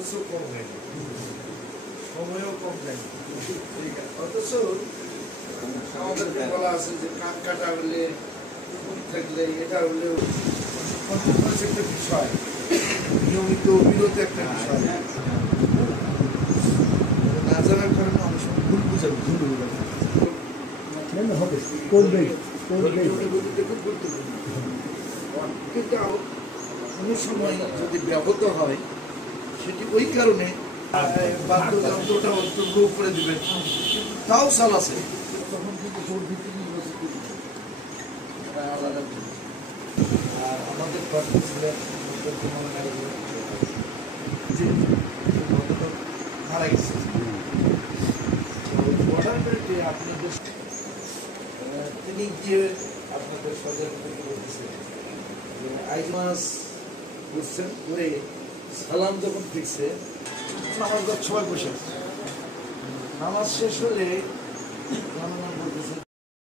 খরচও কম হয়নি, সময়ও কম দেয়নি। অথচ আমাদেরকে বলা আছে যে কান কাটা হলে, থাকলে, এটা হলেও একটা বিষয়, নিয়মিত অবিরত একটা বিষয়। না জানার কারণে অনেক সময় ভুল বুঝাবে, হবে করবেই খুব গুরুত্বপূর্ণ। কিন্তু কোনো সময় যদি ব্যাহত হয়, সেটি ওই কারণে বাদ্যযন্ত্রটা অন্তর্ভ করে দিবেন, তাও সাল আছে, তখন কিন্তু জোর ভিত্তিক আলাদা। আর আমাদের প্রার্থী ছিলেন যে মারা গেছে, আপনাদের তিনি গিয়ে আপনাদের সজাগতাকে বলতেছিলেন যে আইমাস বুঝছেন করে সালাম যখন ফিরছে, নামাজ সবাই বসে, নামাজ শেষ হলে বলতেছে